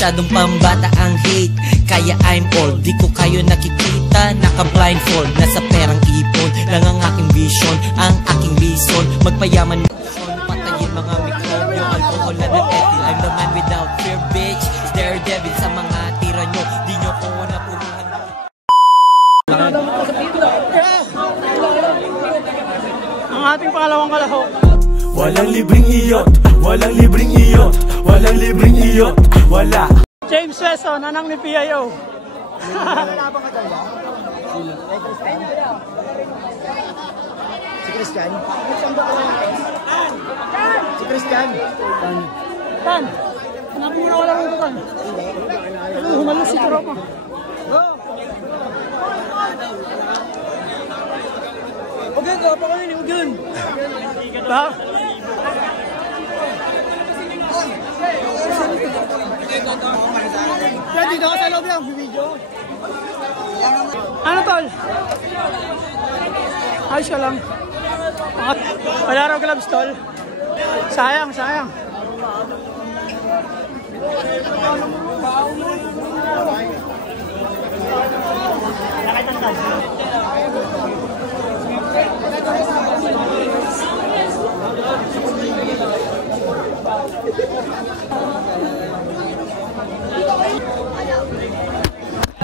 Masyadong pambata ang hate, kaya I'm old. Di ko kayo nakikita, naka-blindfold. Nasa perang ipon, lang ang aking vision. Ang aking reason, magpayaman patayin mga mikrobyo, alcohol na ng ethyl. I'm the man without fear, bitch. Daredevil sa mga tira nyo, di nyo ko napuruhan. Ang ating pangalawang kalahok. Walang libreng iyot, walang libreng iyot, walang libreng iyot, wala. James Weston, anak ni PIO. Si Christian? Si Christian? Tan, hanapin mo na wala rin Tan. Humalas si Tropa. Huwag yun, Tropa ko yun, huwag yun. Ba? Kaya dito ka sa loob lang, video. Ano tol? Ayos ka lang. Wala raw gloves tol. Sayang, sayang.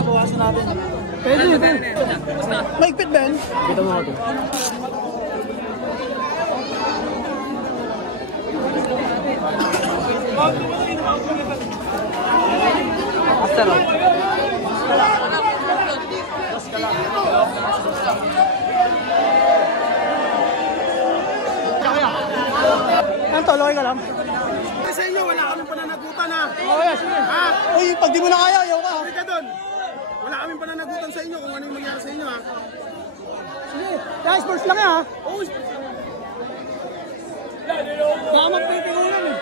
Bawasan natin. Pwede, pwede. Maigpit ba yan? Kita mo ako. After all. Ano tol, okay ka lang? Sa inyo, wala kaming pananagutan ha. Okay, sige. Ha? Uy, pag di mo na kaya, ayaw ka. Hindi ka doon. Wala kaming pananagutan sa inyo kung ano yung mangyari sa inyo ha. Sige, kaya sports lang yan ha. Oo, Baka magpipigulan eh.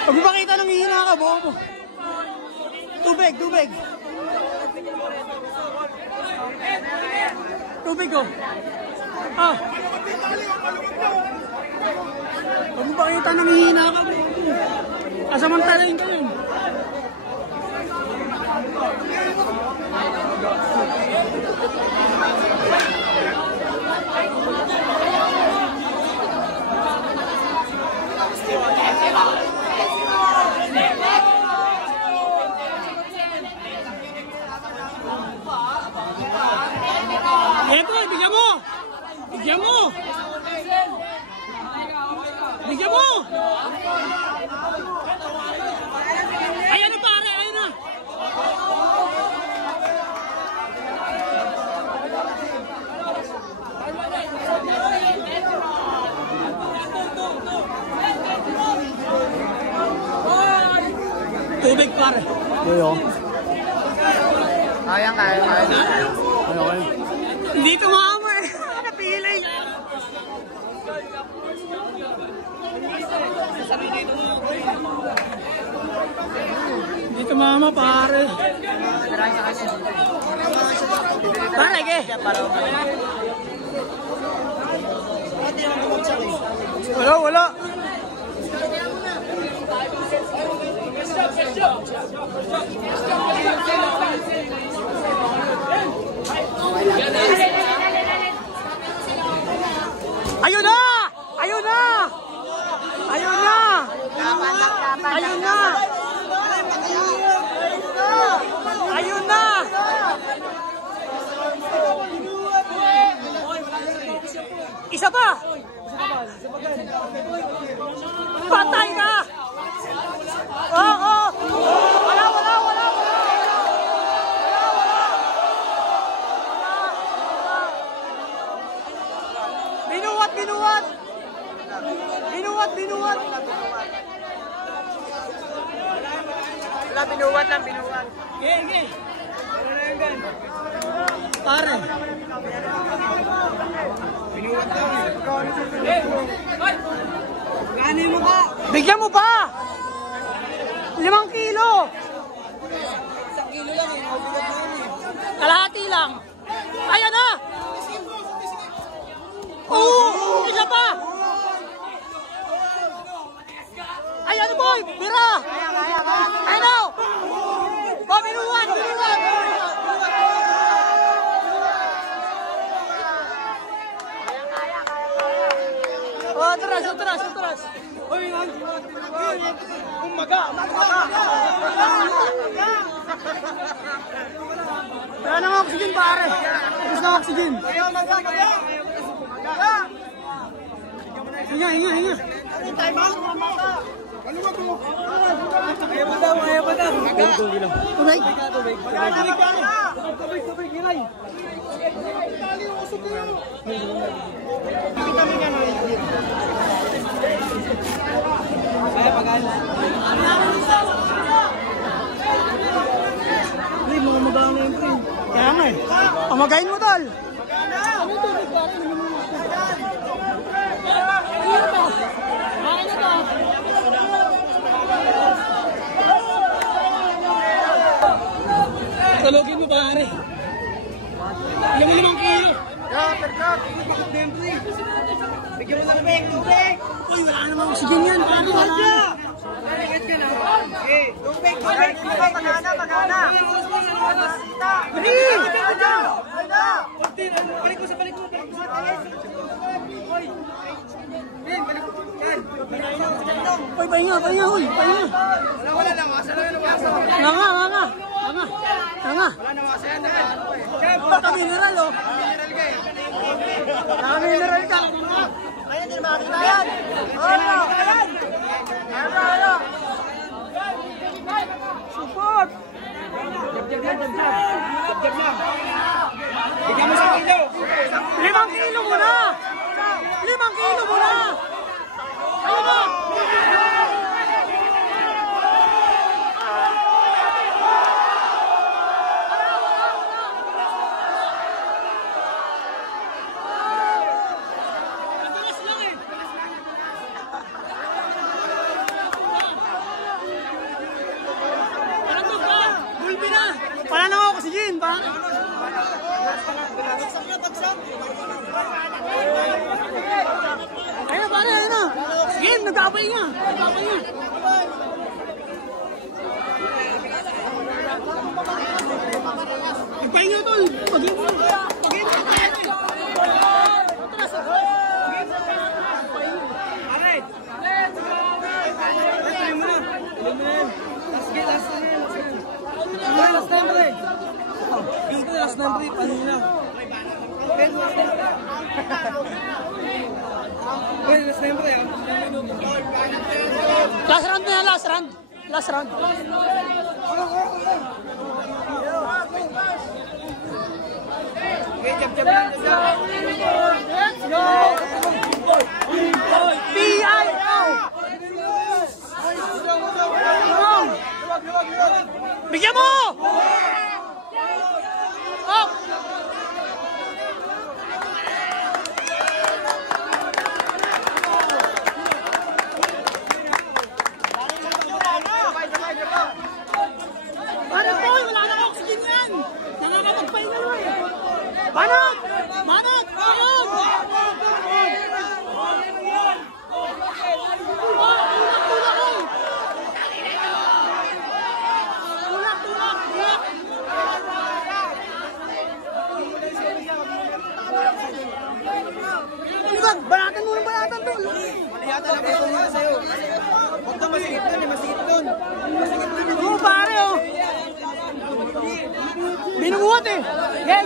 Pag ipakita nang hihina ka, buo mo. Tubig, tubig. Tubig ko. Ah. Pag ipakita nang hihina ka, buo mo. Kasamantalain ka yun. Eto, bigyan mo! Bigyan mo! Bigyan mo! Ayan na pare, ayan na! Tubig pare. Yo. Kaya, kaya. Ano kayo? Hindi tumama eh. Napilay. Hindi tumama pare. Pare ke? Wala, wala. Isa pa! Patay ka! Oo! Wala! Binuwat! Wala, binuwat lang. Okay. Pare. Gano'n mo ka? Bigyan mo pa! 5 kilo! 1 kilo lang eh. Kalahati lang. Ayan na! Oo! Isa pa! Ayan boy! Bira! Ano? Binuwan! Oh, atras! Uy, umaga! Wala nang oxygen pare! Gusto na oxygen! Hinga! Ano ba ito? Ayaw pa daw! Tubig! Tubig! Hinay! Kaya pagana. Hindi, mga mabaho na yung print. Kaya nga eh. Pamagayin mo tol. Ano ito? Talogin mo pare. 5 kilo. Bigyan mo na tubig. Uy, wala namang oxygen yan. Paano wala? Naligat ka na. Tubig. Pagana. Bili! Balik mo sa balik mo. Uy, pahinga. Wala na. Masa lang yung wasa. Nga. Wala na masa yan. Mineral oh. Mineral ka. Kaya din makakita yan. Ano? Support! Jab lang. Bigyan mo sa kilo. 5 kilo muna! 5 kilo muna! Ayun mo! Wala na ako kasi Jin, pa? Ayun na. Sige, nagkabay niya. Nagpahinga tol. Pag-in. Last number, panina. Last round na yan, last round. Okay, jab lang. Let's go! B.I.O. Bigyan mo! Manat! Balatan mo ng balatan to. Maliyatan lang ito nga sa'yo. Huwag ka masikip doon. Oo pare oh. Binubuhat eh. Ge.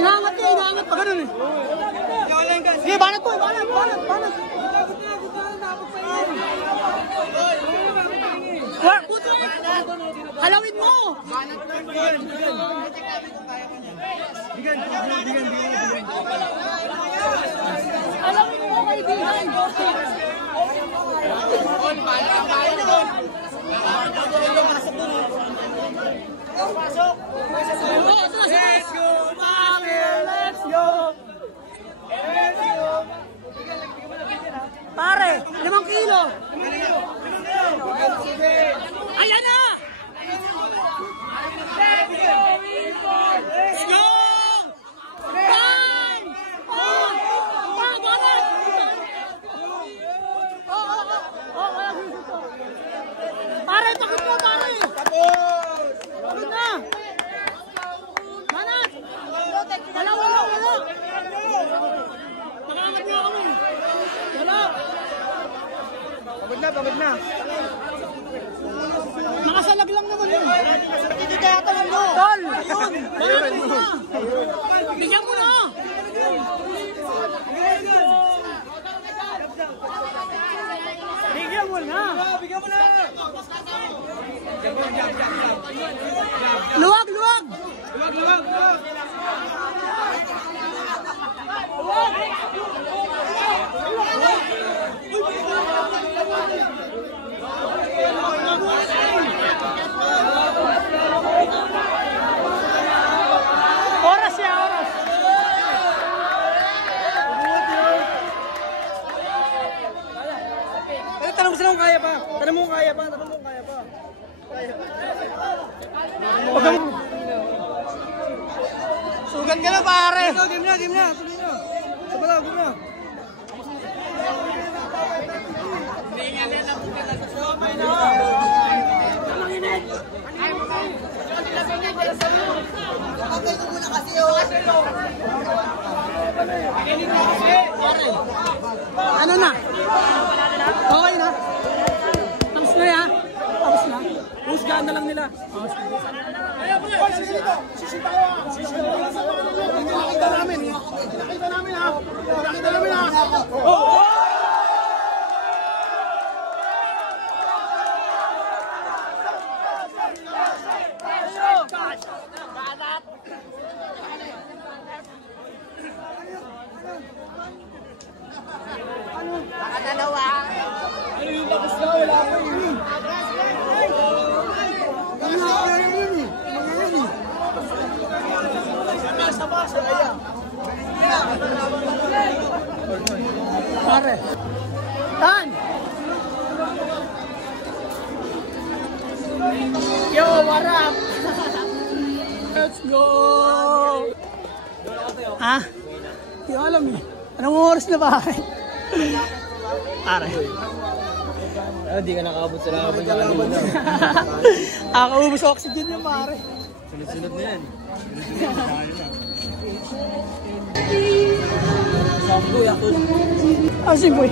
Inaangat niya, inaangat pa ganun eh. Sige, banat po, banat. Halawin mo! Halawin mo kay Dihan! Let's go! Let's go! Pare, 5 kilo! Ayan na! Let's go! Bang! Balat! Pare, takot mo, pare! Takot na! Manat! Wala! Makangat niyo kami! Wala! Pagod na! Nakasalag lang naman yun! Hindi kaya talang mo! Tol! Yun! Manat mo na! Bigyan mo na! Bigyan mo na! Luwag! Oras ya, oras. Tanong mo sila kung kaya pa. Tanong mo kung kaya pa. Sugan ka na, pare. Game na. Tuloy na. Sabala, game na. Ano na? Okay na? Tapos na ya? Tapos na? Husgahan na lang nila. Nakita namin ha. Pare. Tan. Yo, what up? Let's go. Ha? Hindi ko alam eh. Anong oras na ba? Pare. Hindi ka nakaabot sa laban. Akaubos oxygen niya, pare. Sunod na yan. Simboy.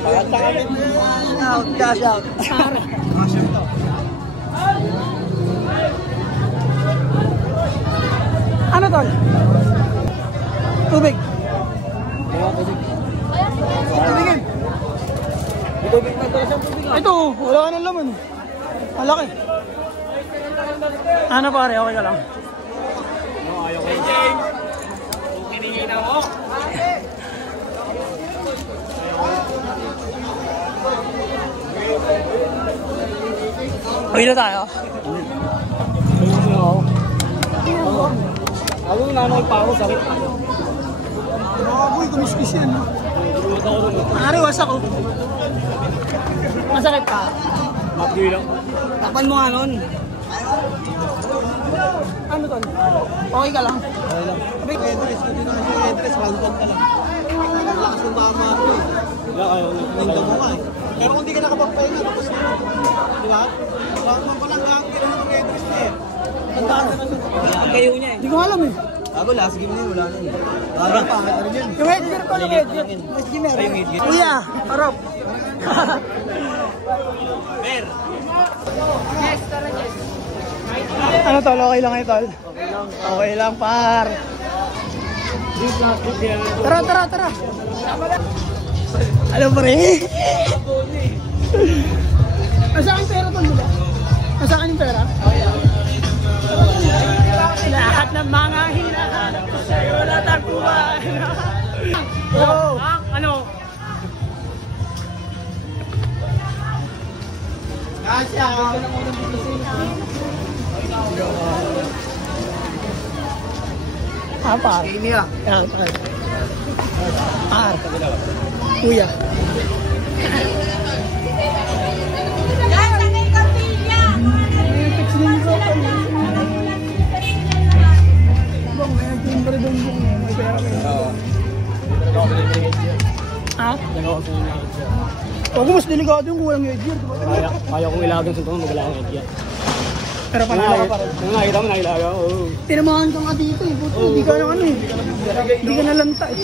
Dash out. Pare. Ano tol? Tubig. Tubigin. Ito, wala ka ng laman. Malaki. Ano pare, okay ka lang? Ayaw ko. James. Kinihina mo. Uwi na tayo. Ako nanay pa ako, sakit. Uy, kumiskis yan. Nariwas ako. Masakit ka? Mapdi lang. Takpan mo nga nun. Ano to? Okay ka lang? Okay lang. Edres, malutog ka lang. Ang lakas ng tama ako eh. Wala kayo. Ninda mo nga eh. Pero kung di ka nakapagpahinga, tapos na. Di ba? Wala naman palang gagawin ka naman ng Edres na eh. Tandaan naman ang kayo niya eh. Hindi ko alam eh. Ako, last game na yun, wala na eh. Parang pangit na rin yan. Yung Edgar ko, yung Edgar. Ay, yung Edgar. Kuya, harap. Mer! Ano tol, okay lang ito tol? Okay lang par. Tara, tara, tara. Alam mo rin. Nasaan yung pera to nila? Nasaan yung pera? Lahat ng mga hinahanap ko sa'yo natagpuan. Oh, ano? Kasya. Par. Ini ah. Yan, par. Kuya. Ha? Ako mas delikado yung kulang Edgar. Kaya kong ilagan sa tunong magala akong Edgar. Pero panalo ka pa rin. Kung nakita mo, nakilaga ako. Tinamahan ka nga dito eh. Buto, hindi ka na ano eh. Hindi ka nalanta eh.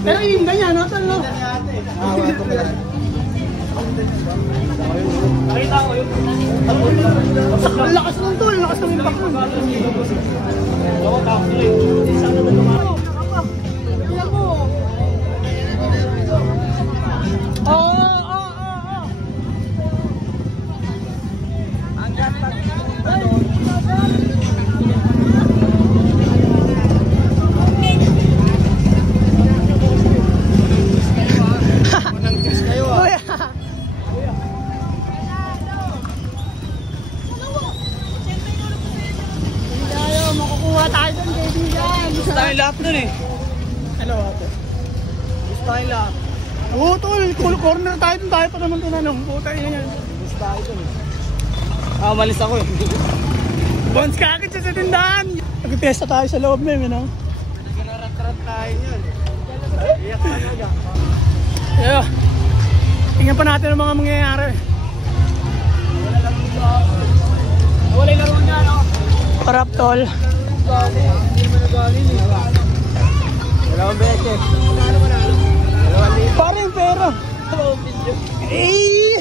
Pero yung ganyan, no? Talo. Nakita ko yun. Ang lakas nun to, ang lakas ng impact nun. Ako, tapos nila yun. Sana na lumakas. Makukuha tayo doon, kaibigan. Gusto tayong lahat dun eh. Hello, ate. Gusto tayong lahat. Oo, tol. Corner tayo doon. Tayo pa naman tinanong. Puta yun yan. Gusto tayo dun eh. Ah, malis ako eh. Bones kakit siya sa tindahan. Nag-testa tayo sa loob mo, no? Ganarat-rat tayo yan. Iyak ka na. Yo. Tingnan pa natin ang mga mangyayari. Wala yung laro niya, no? Parap, tol. Hindi mo nagaling eh. Dalawang beses. Parang pera. Eh!